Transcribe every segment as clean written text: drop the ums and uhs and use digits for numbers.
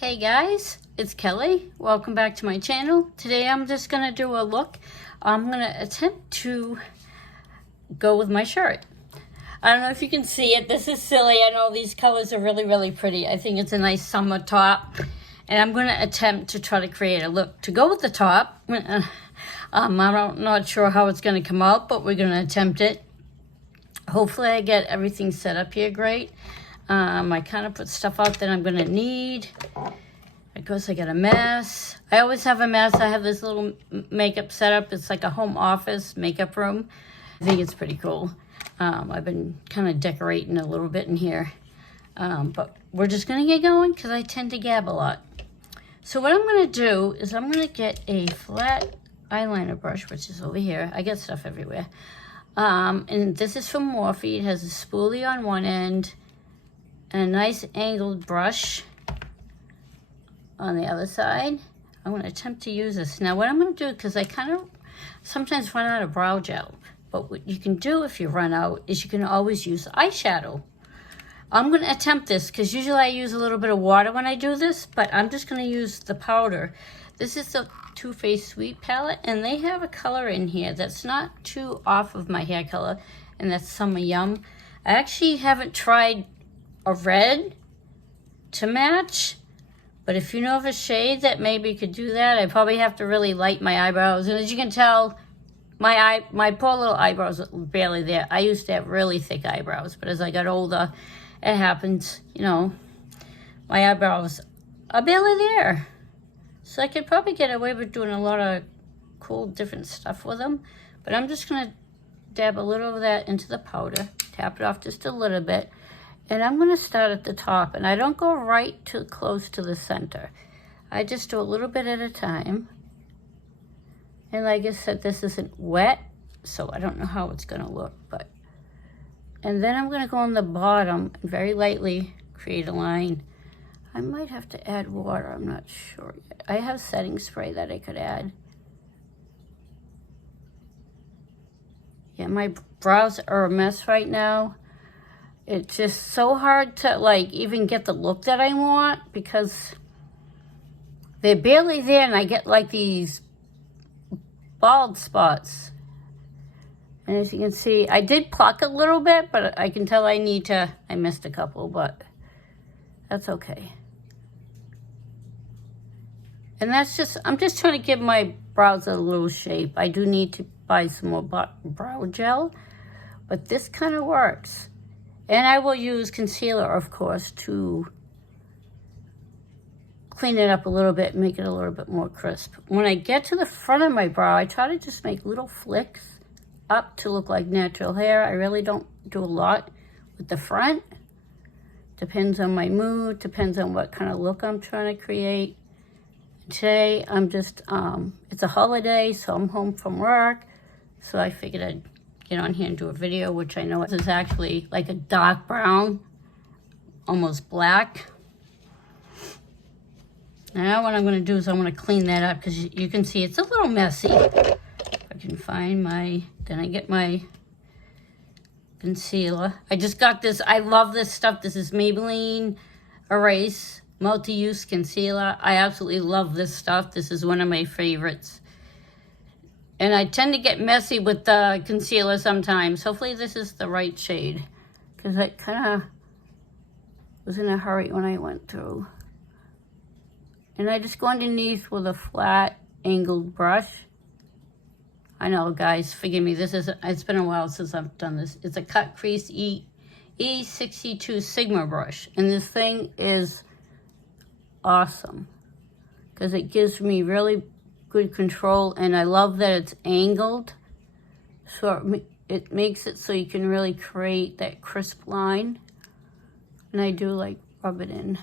Hey guys, it's Kelly. Welcome back to my channel. Today I'm just going to do a look. I'm going to attempt to go with my shirt. I don't know if you can see it. This is silly. I know these colors are really pretty. I think it's a nice summer top. And I'm going to attempt to try to create a look to go with the top. I'm not sure how it's going to come out, but we're going to attempt it. Hopefully I get everything set up here great. I kind of put stuff out that I'm going to need. Of course, I got a mess. I always have a mess. I have this little makeup setup. It's like a home office makeup room. I think it's pretty cool. I've been kind of decorating a little bit in here. But we're just going to get going because I tend to gab a lot. So what I'm going to do is I'm going to get a flat eyeliner brush, which is over here. I get stuff everywhere. And this is from Morphe. It has a spoolie on one end and a nice angled brush on the other side. I'm going to attempt to use this. Now what I'm going to do, because I kind of sometimes run out of brow gel, but what you can do if you run out is you can always use eyeshadow. I'm going to attempt this because usually I use a little bit of water when I do this, but I'm just going to use the powder. This is the Twofaced Sweet palette, and they have a color in here that's not too off of my hair color, and that's Summer Yum. I actually haven't tried a red to match, but if you know of a shade that maybe could do that, I probably have to really light my eyebrows. And as you can tell, my poor little eyebrows are barely there. I used to have really thick eyebrows, but as I got older, it happens, you know, my eyebrows are barely there. So I could probably get away with doing a lot of cool different stuff with them, but I'm just gonna dab a little of that into the powder, tap it off just a little bit. And I'm going to start at the top, and I don't go right too close to the center. I just do a little bit at a time. And like I said, this isn't wet, so I don't know how it's going to look. And then I'm going to go on the bottom and very lightly create a line. I might have to add water, I'm not sure yet. I have setting spray that I could add. Yeah, my brows are a mess right now. It's just so hard to like even get the look that I want because they're barely there, and I get like these bald spots. And as you can see, I did pluck a little bit, but I can tell I missed a couple, but that's okay. And that's just, I'm just trying to give my brows a little shape. I do need to buy some more brow gel, but this kind of works. And I will use concealer, of course, to clean it up a little bit and make it a little bit more crisp. When I get to the front of my brow, I try to just make little flicks up to look like natural hair. I really don't do a lot with the front. Depends on my mood, depends on what kind of look I'm trying to create. Today, I'm just, it's a holiday, so I'm home from work. So I figured I'd get on here and do a video, which I know is actually like a dark brown, almost black. Now what I'm going to do is I'm going to clean that up because you can see it's a little messy. If I can find then I get my concealer. I just got this, I love this stuff. This is Maybelline Erase Multi-Use Concealer. I absolutely love this stuff. This is one of my favorites. And I tend to get messy with the concealer sometimes. Hopefully this is the right shade, because I kind of was in a hurry when I went through. And I just go underneath with a flat angled brush. I know, guys, forgive me. It's been a while since I've done this. It's a cut crease E62 Sigma brush. And this thing is awesome because it gives me really good control, and I love that it's angled, so it makes it so you can really create that crisp line. And I do like rub it in.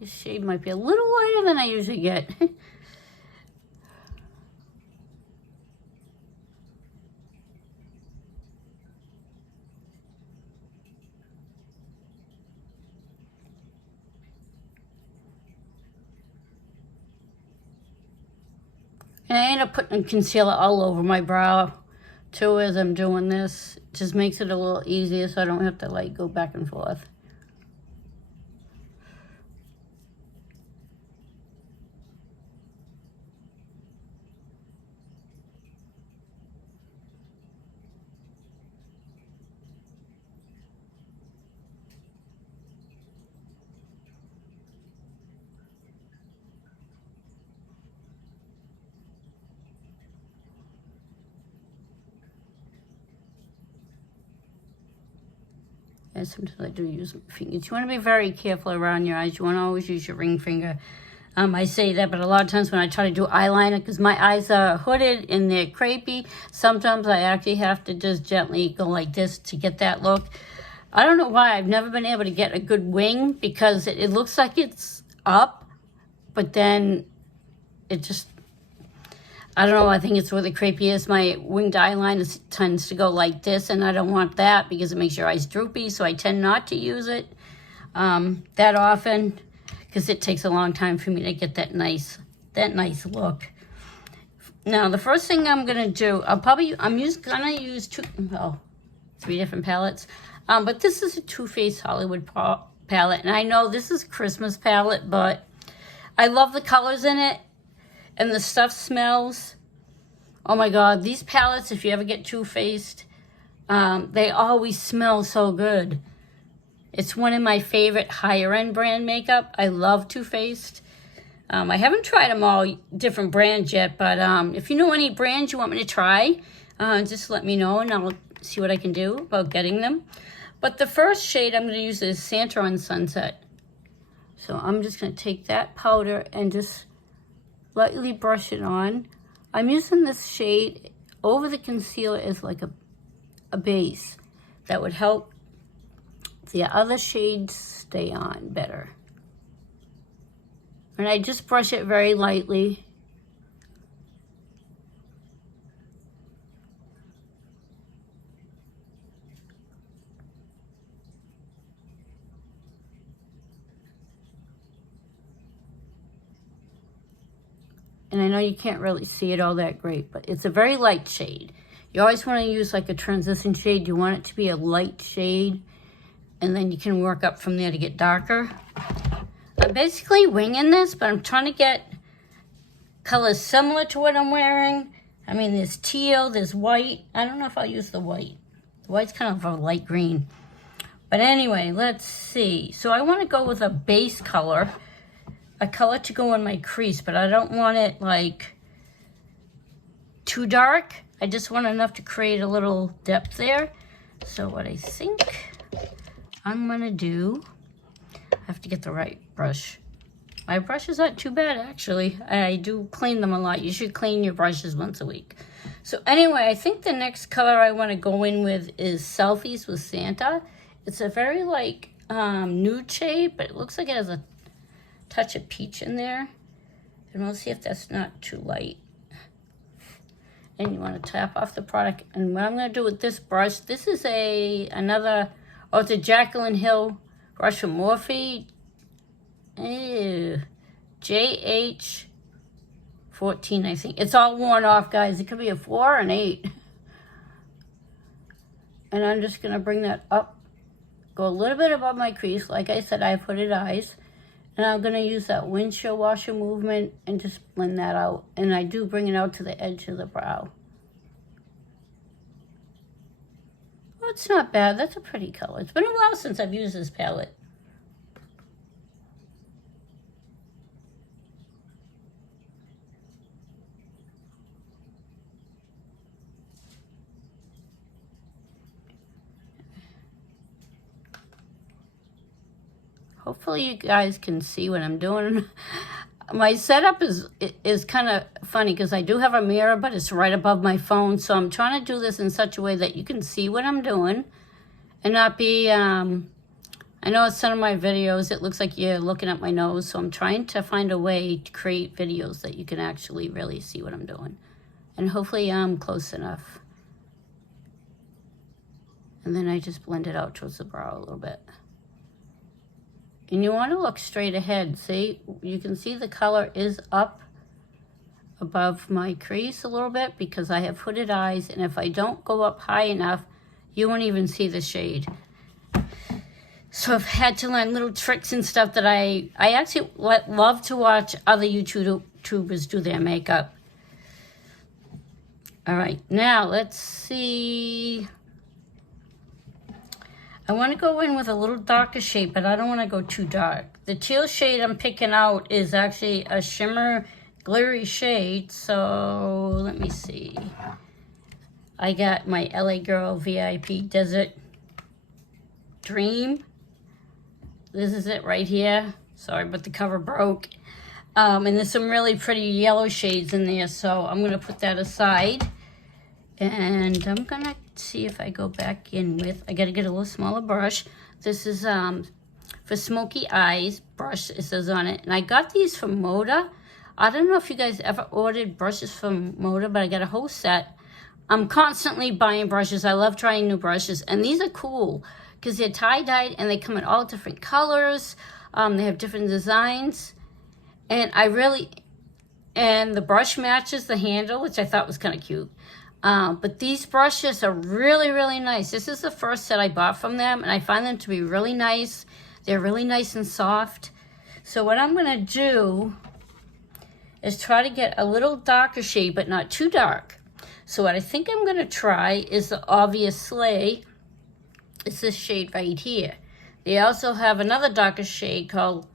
This shade might be a little whiter than I usually get. And I end up putting concealer all over my brow too as I'm doing this. It just makes it a little easier so I don't have to like go back and forth. And sometimes I do use my fingers. You want to be very careful around your eyes. You want to always use your ring finger. I say that, but a lot of times when I try to do eyeliner, because my eyes are hooded and they're crepey, sometimes I actually have to just gently go like this to get that look. I don't know why. I've never been able to get a good wing, because it looks like it's up, but then it just, I don't know, I think it's where the crepey is. My winged eyeliner tends to go like this, and I don't want that because it makes your eyes droopy, so I tend not to use it that often, because it takes a long time for me to get that nice look. Now, the first thing I'm gonna do, gonna use 3 different palettes, but this is a Too Faced Hollywood palette, and I know this is Christmas palette, but I love the colors in it, and the stuff smells. Oh my God, these palettes, if you ever get Too Faced, they always smell so good. It's one of my favorite higher end brand makeup. I love Too Faced. I haven't tried them all different brands yet, but if you know any brands you want me to try, just let me know and I'll see what I can do about getting them. But the first shade I'm going to use is Santa on Sunset. So I'm just going to take that powder and just lightly brush it on. I'm using this shade over the concealer as like a base that would help the other shades stay on better. And I just brush it very lightly. And I know you can't really see it all that great, but it's a very light shade. You always want to use like a transition shade. You want it to be a light shade, and then you can work up from there to get darker. I'm basically winging this, but I'm trying to get colors similar to what I'm wearing. I mean, there's teal, there's white. I don't know if I'll use the white. The white's kind of a light green. But anyway, let's see. So I want to go with a base color, a color to go in my crease, but I don't want it like too dark. I just want enough to create a little depth there. So what I think I'm gonna do, I have to get the right brush. My brushes aren't too bad, actually. I do clean them a lot. You should clean your brushes once a week. So anyway, I think the next color I want to go in with is Selfies with Santa. It's a very like nude shade, but it looks like it has a touch of peach in there. And we'll see if that's not too light. And you want to tap off the product. And what I'm going to do with this brush, this is it's a Jaclyn Hill brush from Morphe. JH14, I think. It's all worn off, guys. It could be a 4 or an 8. And I'm just going to bring that up. Go a little bit above my crease. Like I said, I have hooded eyes. And I'm going to use that windshield washer movement and just blend that out. And I do bring it out to the edge of the brow. Well, it's not bad. That's a pretty color. It's been a while since I've used this palette. Hopefully you guys can see what I'm doing. My setup is kind of funny because I do have a mirror, but it's right above my phone. So I'm trying to do this in such a way that you can see what I'm doing and not be, I know in some of my videos, it looks like you're looking at my nose. So I'm trying to find a way to create videos that you can actually really see what I'm doing. And hopefully I'm close enough. And then I just blend it out towards the brow a little bit. And you want to look straight ahead. See, you can see the color is up above my crease a little bit because I have hooded eyes. And if I don't go up high enough, you won't even see the shade. So I've had to learn little tricks and stuff that I actually love to watch other YouTubers do their makeup. All right, now let's see. I want to go in with a little darker shade, but I don't want to go too dark. The teal shade I'm picking out is actually a shimmer glittery shade. So let me see. I got my LA Girl VIP Desert Dream. This is it right here. Sorry, but the cover broke. And there's some really pretty yellow shades in there, so I'm going to put that aside. And I'm going to see if I go back in with, I got to get a little smaller brush. This is for smoky eyes brush, it says on it. And I got these from Moda. I don't know if you guys ever ordered brushes from Moda, but I got a whole set. I'm constantly buying brushes. I love trying new brushes. And these are cool because they're tie-dyed and they come in all different colors. They have different designs. And and the brush matches the handle, which I thought was kind of cute. But these brushes are really, really nice. This is the first set I bought from them, and I find them to be really nice. They're really nice and soft. So what I'm going to do is try to get a little darker shade, but not too dark. So what I think I'm going to try is the Obvious Slay. It's this shade right here. They also have another darker shade called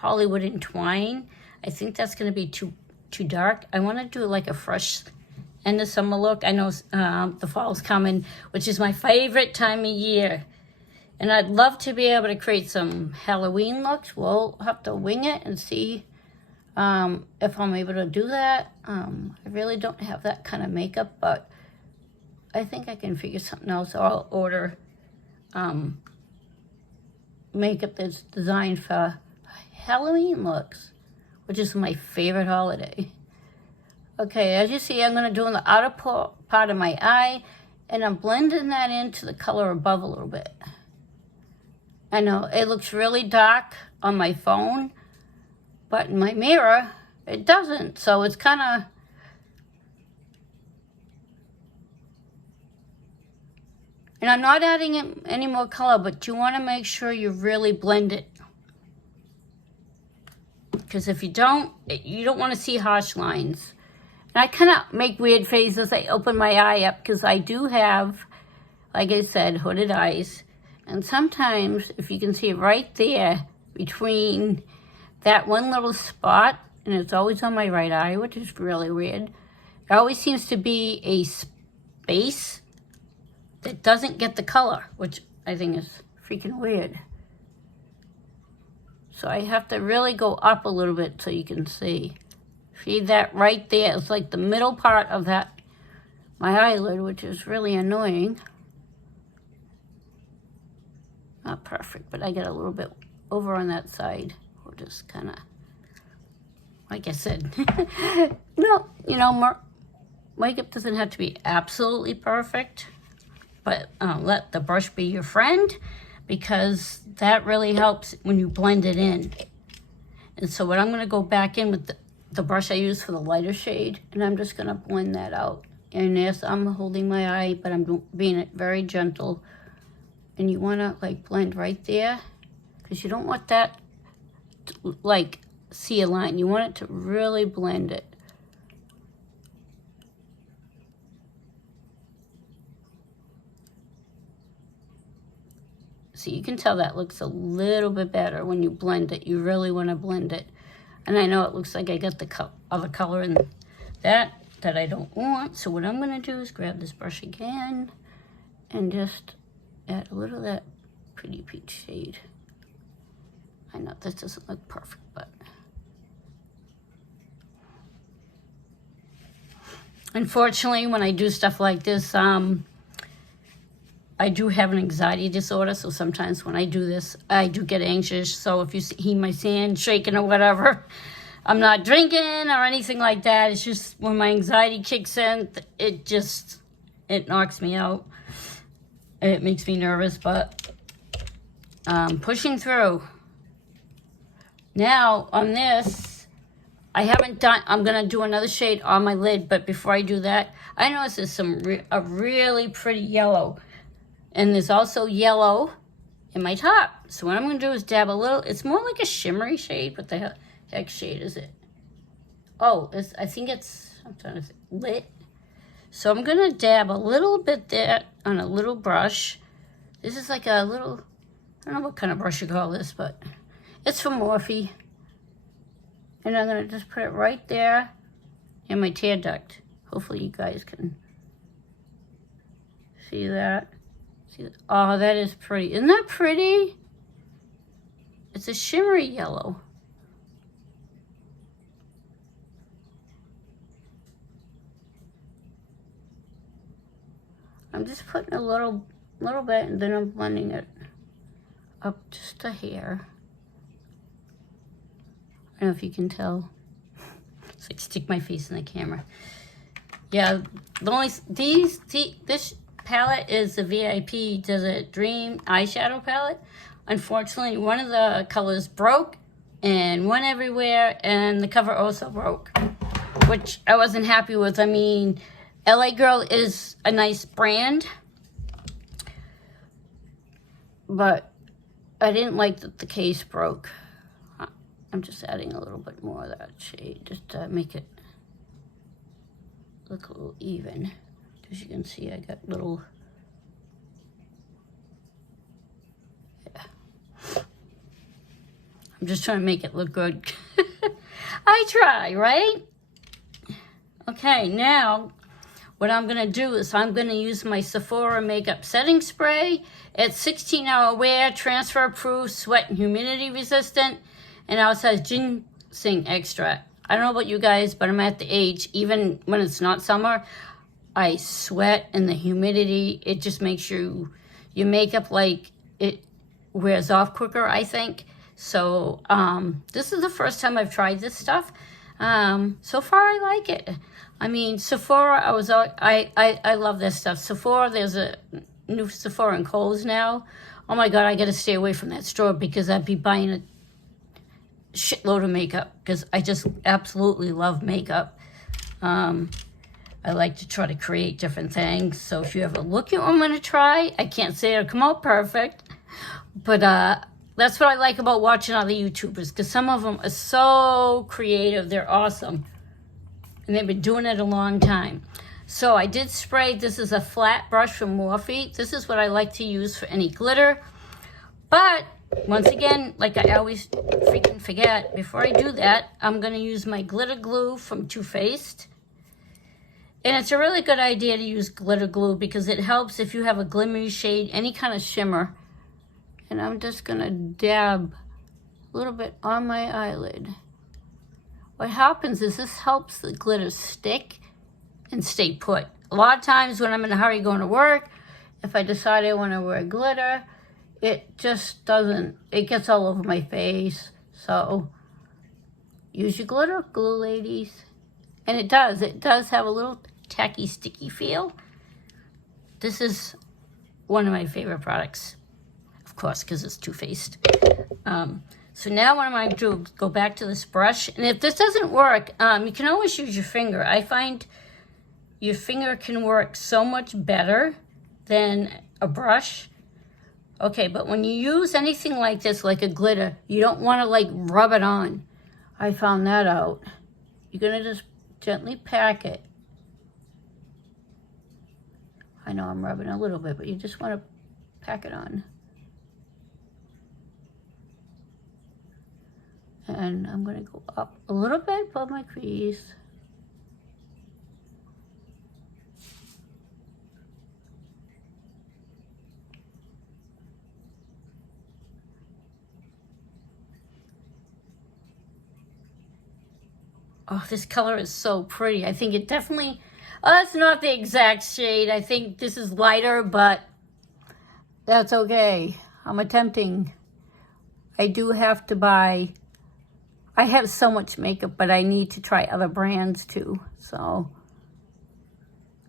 Hollywood Entwine. I think that's going to be too dark. I want to do like a fresh end of summer look. I know the fall's coming, which is my favorite time of year. And I'd love to be able to create some Halloween looks. We'll have to wing it and see if I'm able to do that. I really don't have that kind of makeup, but I think I can figure something else. I'll order makeup that's designed for Halloween looks, which is my favorite holiday. Okay, as you see, I'm going to do on the outer part of my eye, and I'm blending that into the color above a little bit. I know it looks really dark on my phone, but in my mirror, it doesn't. So it's kind of... And I'm not adding any more color, but you want to make sure you really blend it. Because if you don't want to see harsh lines. And I kind of make weird faces. I open my eye up because I do have, like I said, hooded eyes. And sometimes, if you can see right there, between that one little spot, and it's always on my right eye, which is really weird. There always seems to be a space that doesn't get the color, which I think is freaking weird. So I have to really go up a little bit so you can see. See that right there? It's like the middle part of that, my eyelid, which is really annoying. Not perfect, but I get a little bit over on that side. We'll just kind of, like I said, no, you know, makeup doesn't have to be absolutely perfect, but let the brush be your friend, because that really helps when you blend it in. And so what I'm going to go back in with the brush I use for the lighter shade, and I'm just going to blend that out. And yes, I'm holding my eye, but I'm being very gentle. And you want to like blend right there, because you don't want that to, like, see a line. You want it to really blend it. So you can tell that looks a little bit better when you blend it. You really want to blend it. And I know it looks like I got the other color in that I don't want. So what I'm going to do is grab this brush again and just add a little of that pretty peach shade. I know this doesn't look perfect, but unfortunately, when I do stuff like this, I do have an anxiety disorder, so sometimes when I do this, I do get anxious. So if you see my hand shaking or whatever, I'm not drinking or anything like that. It's just when my anxiety kicks in, it knocks me out. It makes me nervous, but pushing through. Now, on this, I'm going to do another shade on my lid, but before I do that, I noticed there's a really pretty yellow. And there's also yellow in my top. So what I'm going to do is dab a little. It's more like a shimmery shade. What the heck shade is it? Oh, I think it's, I'm trying to think, lit. So I'm going to dab a little bit there on a little brush. This is like a little, I don't know what kind of brush you call this, but it's from Morphe. And I'm going to just put it right there in my tear duct. Hopefully you guys can see that. See, oh, that is pretty. Isn't that pretty? It's a shimmery yellow. I'm just putting a little bit, and then I'm blending it up just a hair. I don't know if you can tell. It's like stick my face in the camera. Yeah, this palette is the VIP Desert Dream eyeshadow palette. Unfortunately, one of the colors broke and went everywhere, and the cover also broke, which I wasn't happy with. I mean, LA Girl is a nice brand, but I didn't like that the case broke. I'm just adding a little bit more of that shade just to make it look a little even. As you can see, I got little, yeah. I'm just trying to make it look good. I try, right? Okay, now what I'm gonna do is I'm gonna use my Sephora makeup setting spray. It's 16-hour wear, transfer proof, sweat and humidity resistant, and also has ginseng extract. I don't know about you guys, but I'm at the age, even when it's not summer, I sweat, and the humidity, it just makes your makeup like it wears off quicker, I think. So this is the first time I've tried this stuff. So far I like it. I mean, Sephora, I love this stuff. Sephora, there's a new Sephora in Kohl's now. Oh my God, I gotta stay away from that store because I'd be buying a shitload of makeup because I just absolutely love makeup. I like to try to create different things. So if you ever look at what I'm gonna try, I can't say it'll come out perfect, but that's what I like about watching other YouTubers, because some of them are so creative. They're awesome, and they've been doing it a long time. So I did spray. This is a flat brush from Morphe. This is what I like to use for any glitter. But once again, like I always freaking forget, before I do that, I'm going to use my glitter glue from Twofaced. And it's a really good idea to use glitter glue because it helps if you have a glimmery shade, any kind of shimmer. And I'm just going to dab a little bit on my eyelid. What happens is this helps the glitter stick and stay put. A lot of times when I'm in a hurry going to work, if I decide I want to wear glitter, it just doesn't, it gets all over my face. So use your glitter glue, ladies. And it does have a little tacky, sticky feel. This is one of my favorite products, of course, because it's Too-Faced. So now what I'm going to do is go back to this brush. And if this doesn't work, you can always use your finger. I find your finger can work so much better than a brush. Okay, but when you use anything like this, like a glitter, you don't want to like rub it on. I found that out. You're going to just gently pack it. I know I'm rubbing a little bit, but you just want to pack it on. And I'm going to go up a little bit above my crease. Oh, this color is so pretty. I think it definitely, oh, that's not the exact shade. I think this is lighter, but that's okay. I'm attempting. I do have to buy, I have so much makeup, but I need to try other brands too. So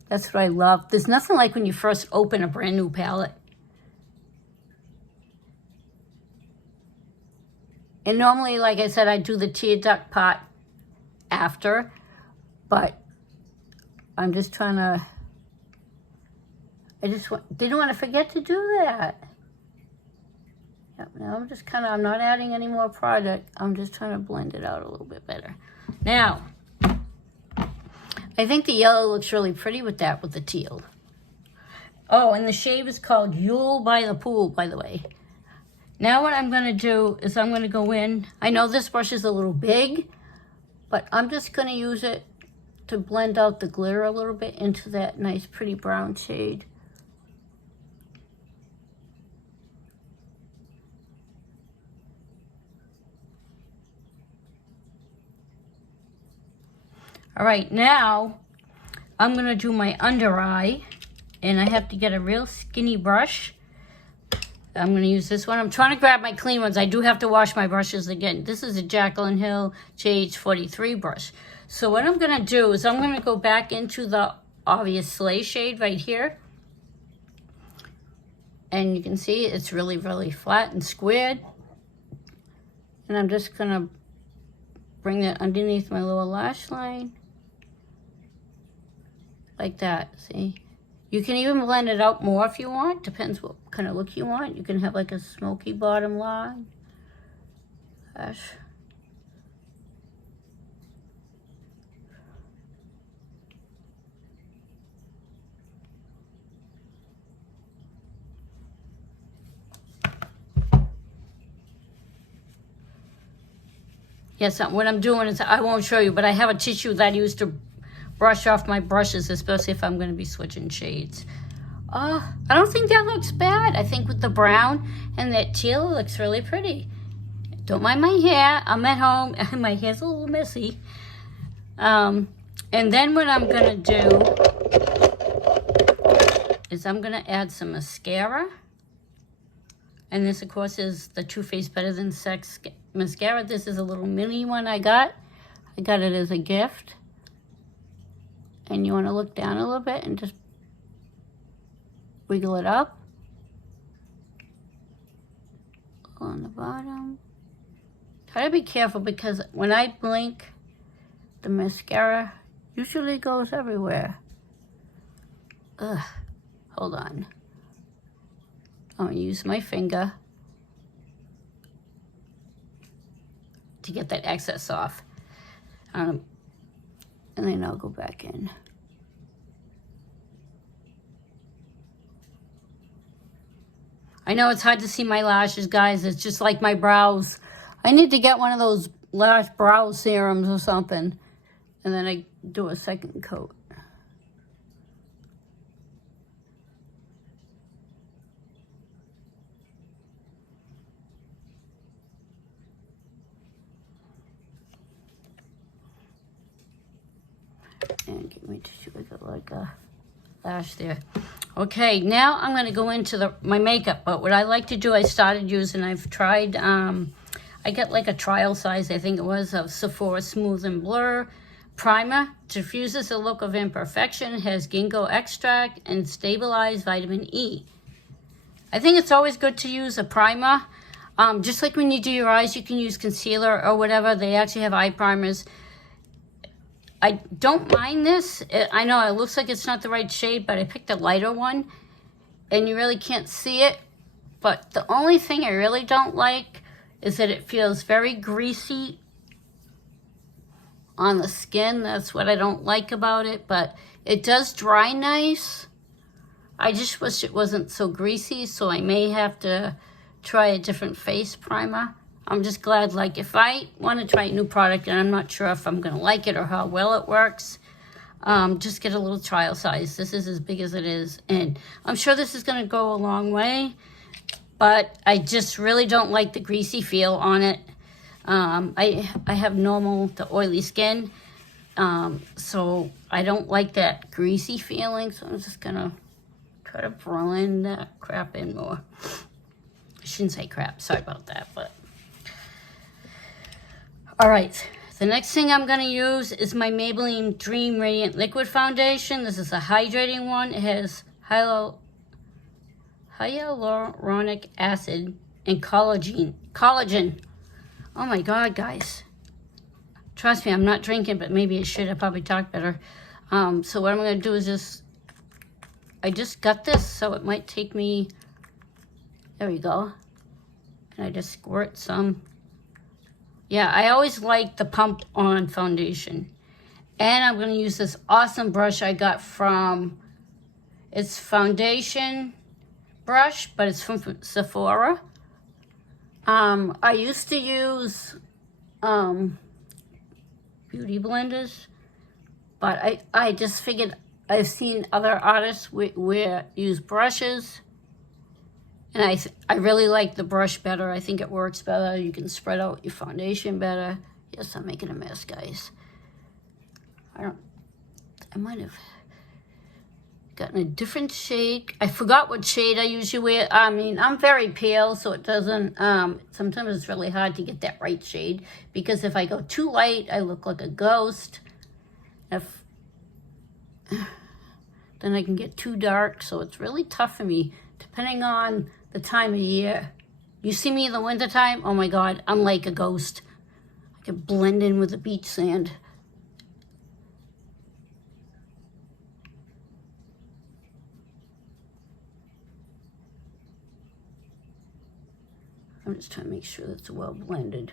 that's what I love. There's nothing like when you first open a brand new palette. And normally, like I said, I do the tear duct pot after, but I'm just trying to, didn't want to forget to do that. Yep, now I'm just kind of, I'm not adding any more product. I'm just trying to blend it out a little bit better. Now, I think the yellow looks really pretty with that, with the teal. Oh, and the shade is called Yule by the Pool, by the way. Now what I'm going to do is I'm going to go in. I know this brush is a little big, but I'm just going to use it to blend out the glitter a little bit into that nice pretty brown shade. All right, now I'm gonna do my under eye, and I have to get a real skinny brush. I'm gonna use this one. I'm trying to grab my clean ones. I do have to wash my brushes again. This is a Jaclyn Hill JH43 brush. So what I'm gonna do is I'm gonna go back into the obvious Slay shade right here. And you can see it's really, really flat and squared. And I'm just gonna bring that underneath my lower lash line. Like that, see? You can even blend it out more if you want. Depends what kind of look you want. You can have like a smoky bottom line. Lash. Yes, what I'm doing is, I won't show you, but I have a tissue that I use to brush off my brushes, especially if I'm going to be switching shades. I don't think that looks bad. I think with the brown and that teal, it looks really pretty. Don't mind my hair. I'm at home, and my hair's a little messy. And then what I'm going to do is I'm going to add some mascara. And this, of course, is the Too Faced Better Than Sex mascara. This is a little mini one I got. I got it as a gift. And you want to look down a little bit and just wiggle it up. On the bottom. Try to be careful because when I blink, the mascara usually goes everywhere. Ugh. Hold on. I'm going to use my finger to get that excess off. And then I'll go back in. I know it's hard to see my lashes, guys. It's just like my brows. I need to get one of those lash brow serums or something. And then I do a second coat. And get my tissue, I got like a lash there. Okay, now I'm gonna go into my makeup, but what I like to do, I started using, I've tried, I got like a trial size, I think it was, of Sephora Smooth and Blur Primer. Diffuses the look of imperfection, has ginkgo extract, and stabilized vitamin E. I think it's always good to use a primer. Just like when you do your eyes, you can use concealer or whatever. They actually have eye primers. I don't mind this. I know it looks like it's not the right shade, but I picked a lighter one, and you really can't see it. But the only thing I really don't like is that it feels very greasy on the skin. That's what I don't like about it, but it does dry nice. I just wish it wasn't so greasy, so I may have to try a different face primer. I'm just glad, like, if I want to try a new product and I'm not sure if I'm going to like it or how well it works, just get a little trial size. This is as big as it is, and I'm sure this is going to go a long way, but I just really don't like the greasy feel on it. I have normal to oily skin, so I don't like that greasy feeling, so I'm just going to try to blend that crap in more. I shouldn't say crap, sorry about that, but... All right, the next thing I'm going to use is my Maybelline Dream Radiant Liquid Foundation. This is a hydrating one. It has hyaluronic acid and collagen. Oh my God, guys. Trust me, I'm not drinking, but maybe I should. I probably talk better. So what I'm going to do is I just got this, so it might take me, there we go. And I just squirt some. Yeah, I always like the pump on foundation. And I'm going to use this awesome brush I got from, it's foundation brush, but it's from Sephora. I used to use beauty blenders, but I just figured I've seen other artists use brushes. And I really like the brush better. I think it works better. You can spread out your foundation better. Yes, I'm making a mess, guys. I might have gotten a different shade. I forgot what shade I usually wear. I mean, I'm very pale, so it doesn't, sometimes it's really hard to get that right shade, because if I go too light, I look like a ghost. If then I can get too dark, so it's really tough for me, depending on the time of year. You see me in the wintertime, oh my God, I'm like a ghost. I can blend in with the beach sand. I'm just trying to make sure that's well blended.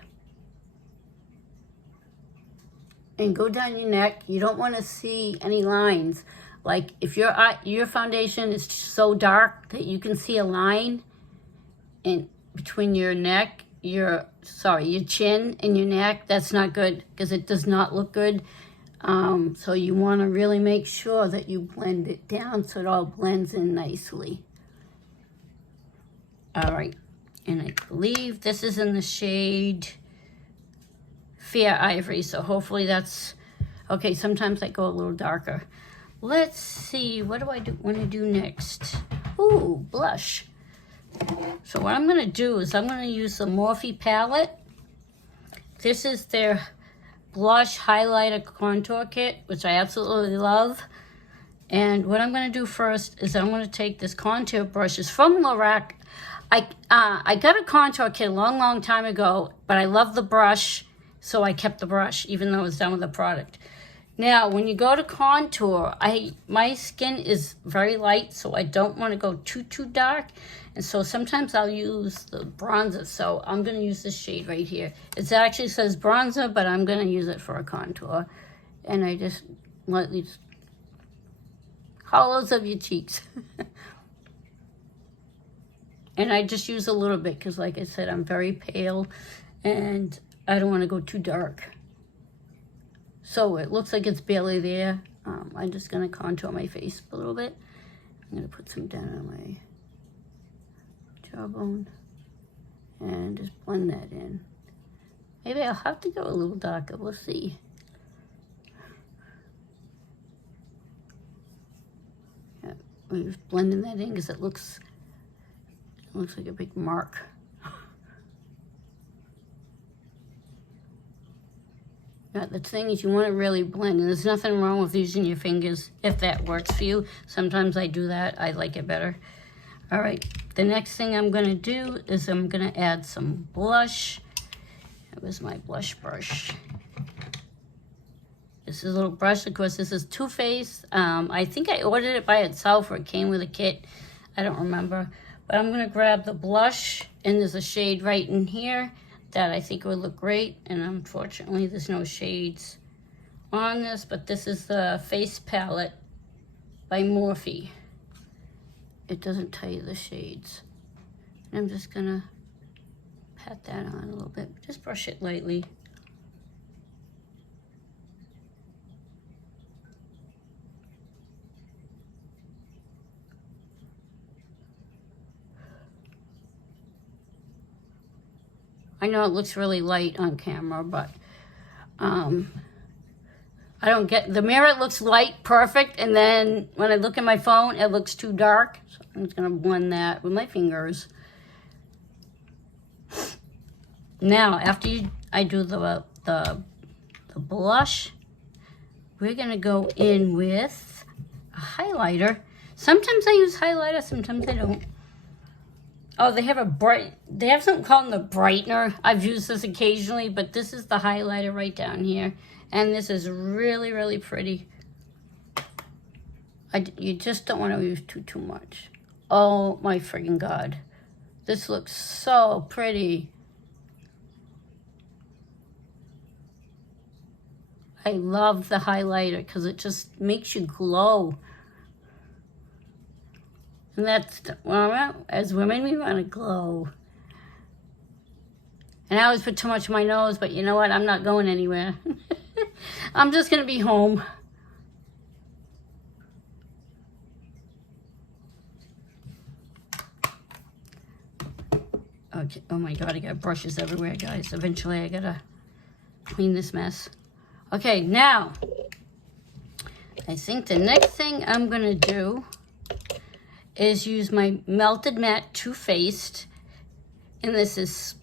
And go down your neck. You don't want to see any lines. Like if your foundation is so dark that you can see a line in between your neck, your chin and your neck, that's not good, because it does not look good. So you want to really make sure that you blend it down so it all blends in nicely. All right. And I believe this is in the shade Fair Ivory, so hopefully that's okay. Sometimes I go a little darker. Let's see, what do I want to do next? Ooh, blush. So what I'm going to do is I'm going to use the Morphe palette. This is their blush highlighter contour kit, which I absolutely love. And what I'm going to do first is I'm going to take this contour brush. It's from Lorac. I got a contour kit a long time ago, but I love the brush, so I kept the brush, even though it's done with the product. Now, when you go to contour, my skin is very light, so I don't want to go too dark. And so sometimes I'll use the bronzer. So I'm going to use this shade right here. It actually says bronzer, but I'm going to use it for a contour. And I just lightly, hollows of your cheeks. And I just use a little bit because, like I said, I'm very pale and I don't want to go too dark. So it looks like it's barely there. I'm just going to contour my face a little bit. I'm going to put some down on my jawbone and just blend that in. Maybe I'll have to go a little darker. We'll see. Yeah, I'm just blending that in because it looks like a big mark. Yeah, the thing is, you want to really blend, and there's nothing wrong with using your fingers if that works for you. Sometimes I do that. I like it better. All right, the next thing I'm going to do is I'm going to add some blush. That was my blush brush. This is a little brush. Of course, this is Twofaced. I think I ordered it by itself or it came with a kit. I don't remember. But I'm going to grab the blush, and there's a shade right in here that I think would look great. And unfortunately, there's no shades on this, but this is the Face Palette by Morphe. It doesn't tell you the shades. And I'm just going to pat that on a little bit. Just brush it lightly. I know it looks really light on camera, but I don't get, the mirror looks light, perfect, and then when I look at my phone, it looks too dark. So I'm just gonna blend that with my fingers. Now, after I do the blush, we're gonna go in with a highlighter. Sometimes I use highlighter, sometimes I don't. Oh, they have something called the brightener. I've used this occasionally, but this is the highlighter right down here. And this is really, really pretty. You just don't want to use too much. Oh my friggin' God. This looks so pretty. I love the highlighter because it just makes you glow. And that's, well, as women, we want to glow. And I always put too much on my nose, but you know what? I'm not going anywhere. I'm just going to be home. Okay. Oh my God, I got brushes everywhere, guys. Eventually, I got to clean this mess. Okay, now, I think the next thing I'm going to do is use my Melted Matte Too Faced. And this is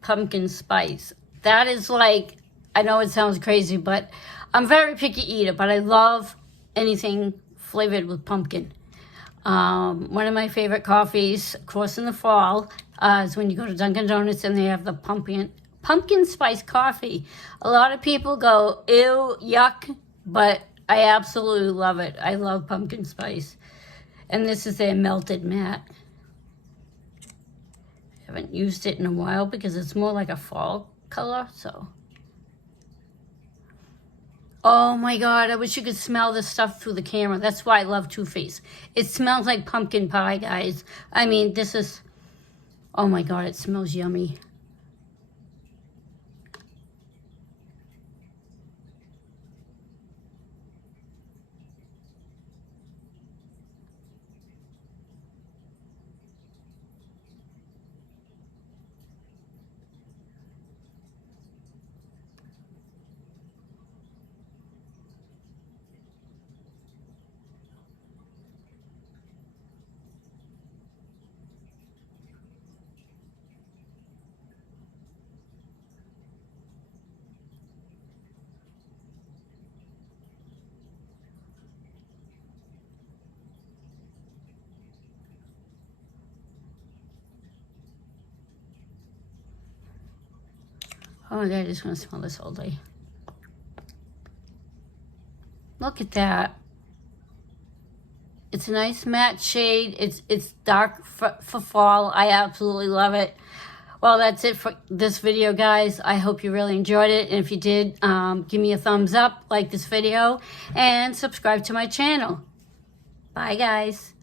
pumpkin spice. That is like, I know it sounds crazy, but I'm a very picky eater, but I love anything flavored with pumpkin. One of my favorite coffees, of course in the fall, is when you go to Dunkin' Donuts and they have the pumpkin spice coffee. A lot of people go, ew, yuck, but I absolutely love it. I love pumpkin spice. And this is their Melted Matte. I haven't used it in a while because it's more like a fall color, so. Oh my God, I wish you could smell this stuff through the camera. That's why I love Too Faced. It smells like pumpkin pie, guys. I mean, this is, oh my God, it smells yummy. Oh my God, I just want to smell this all day. Look at that. It's a nice matte shade. It's dark for fall. I absolutely love it. Well, that's it for this video, guys. I hope you really enjoyed it. And if you did, give me a thumbs up, like this video, and subscribe to my channel. Bye, guys.